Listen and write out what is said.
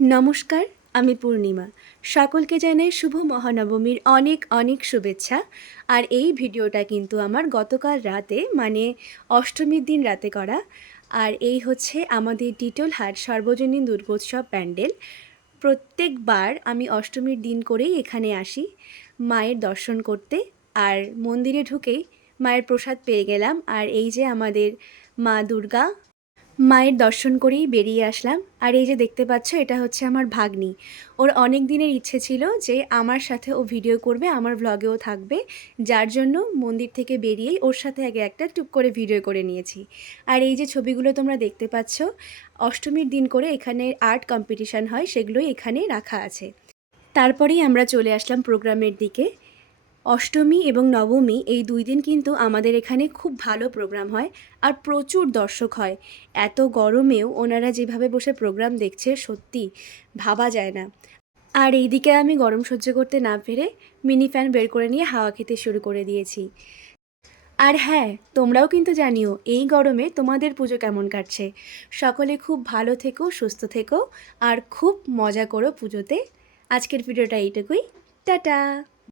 নমস্কার, আমি পূর্ণিমা। সকলকে জানাই শুভ মহানবমীর অনেক অনেক শুভেচ্ছা। আর এই ভিডিওটা কিন্তু আমার গতকাল রাতে মানে অষ্টমীর দিন রাতে করা। আর এই হচ্ছে আমাদের ডিটোলহাট সর্বজনীন দুর্গোৎসব প্যান্ডেল। প্রত্যেকবার আমি অষ্টমীর দিন করেই এখানে আসি মায়ের দর্শন করতে। আর মন্দিরে ঢুকেই মায়ের প্রসাদ পেয়ে গেলাম। আর এই যে আমাদের মা দুর্গা, মায়ের দর্শন করেই বেরিয়ে আসলাম। আর এই যে দেখতে পাচ্ছ, এটা হচ্ছে আমার ভাগ্নি। ওর অনেক দিনের ইচ্ছে ছিল যে আমার সাথে ও ভিডিও করবে, আমার ভ্লগেও থাকবে, যার জন্য মন্দির থেকে বেরিয়েই ওর সাথে আগে একটা টুক করে ভিডিও করে নিয়েছি। আর এই যে ছবিগুলো তোমরা দেখতে পাচ্ছ, অষ্টমীর দিন করে এখানে আর্ট কম্পিটিশান হয়, সেগুলোই এখানে রাখা আছে। তারপরেই আমরা চলে আসলাম প্রোগ্রামের দিকে। অষ্টমী এবং নবমী এই 2 দিন কিন্তু আমাদের এখানে খুব ভালো প্রোগ্রাম হয় আর প্রচুর দর্শক হয়। এত গরমেও ওনারা যেভাবে বসে প্রোগ্রাম দেখছে, সত্যি ভাবা যায় না। আর এইদিকে আমি গরম সহ্য করতে না পেরে মিনি ফ্যান বের করে নিয়ে হাওয়া খেতে শুরু করে দিয়েছি। আর হ্যাঁ, তোমরাও কিন্তু জানিও এই গরমে তোমাদের পুজো কেমন কাটছে। সকলে খুব ভালো থেকো, সুস্থ থেকো আর খুব মজা করো পুজোতে। আজকের ভিডিওটা এইটুকুই। টাটা।